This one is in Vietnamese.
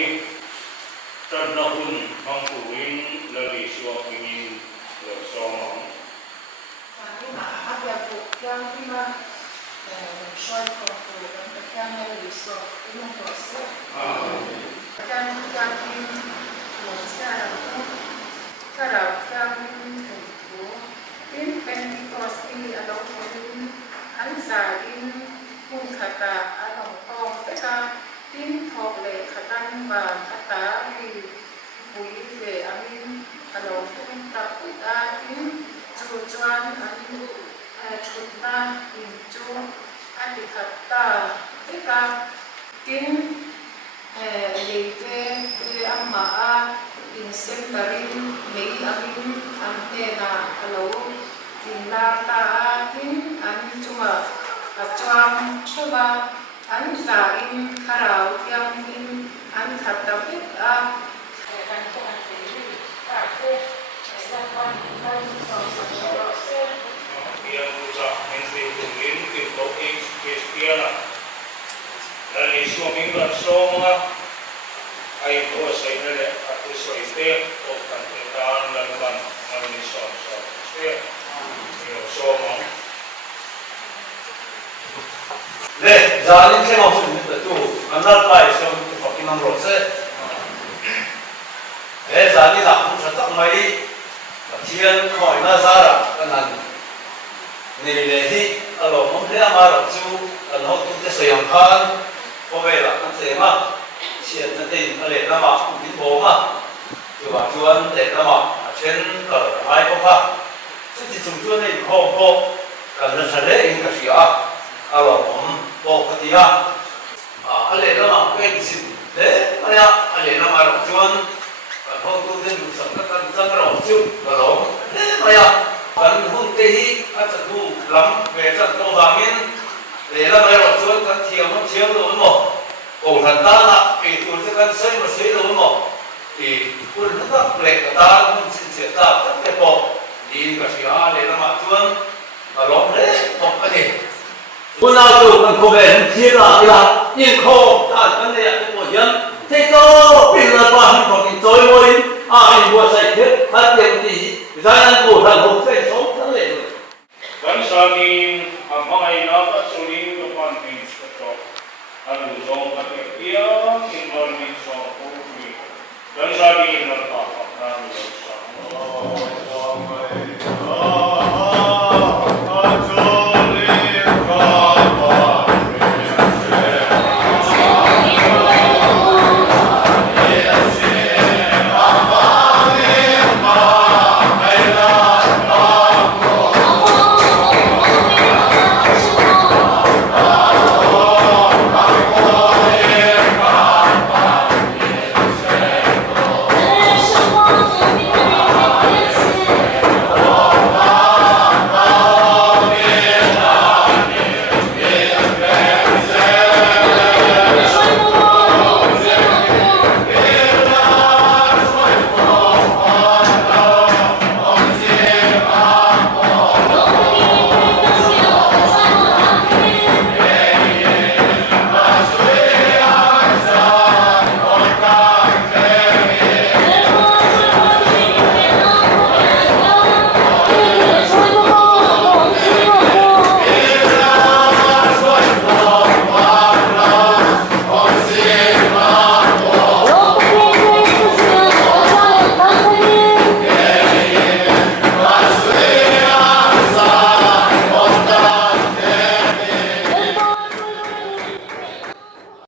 hi trần na hun mang phụ in là lý suộc in là so mỏng nhưng mà áp dụng cuộc trang khi mà soi còn phụ cái trang này lý suộc cái mong tổ sẽ trang khi một xe là cái đầu trang thành phố in Pentecost ở đâu in anh giải in cung khata ở đồng phong tất cả in học lệ khata và khata thì bùi về amin ở đâu cũng tập ta in chu chuan anh chụp ta in chu anh đi khata tất cả in lệ về amma in xem barin mấy amin antena ở đâu in la ta in anh chuma chuan chuba anh giả in kharao yang in anh khata biết dan ko ang pili parte sa pan sa se dia usa entre tungin ke to cristiana la lý suộc in là so nga ai ko sai na le atu so iste o kan tan lan kan ang ni so se so mong le zalim ke ma fu ni tu anal pai so fucking am ro se e zani la fu sa tak mai thian khoi na za ra kanan ni le hi alo mong le ma ra chu an ho tu te sayang khan ko ve la an se ma xian na tin ale na ma ni bo ma tu ba chuan te na ma chen ka mai ko pa chu ti chung chu nei ko ko kan na sa le in ka sia alo mong ko ka ti ha ale na ma ke ti sin le aya ale na ma ra chuan hậu tu tiên lục sầm các căn dân rõ siêu và lỗ thế mà ya cần hôn tê hi các trận tu lắm về trận tô vàng yên để làm ai rõ suốt các thiều nó chiếu rồi một cổ thần ta là vì tu sẽ cần xây mà xây rồi một thì quân nó các lệ của ta cũng xin sửa ta tất cả bộ đi cả sĩ ha để làm chuan và lỗ thế một cái gì quân nào tu cần cố về thiên là yên khô ta vấn đề là một dân thế có bây giờ toàn có cái tối môi ai mua sạch hết phát tiền thì gia nhân cổ thần hồn sẽ sống rất lệ rồi vẫn sao đi mai nó có số linh của con mình cho anh đủ dòng các cái kia in con mình so với vẫn sao đi nó có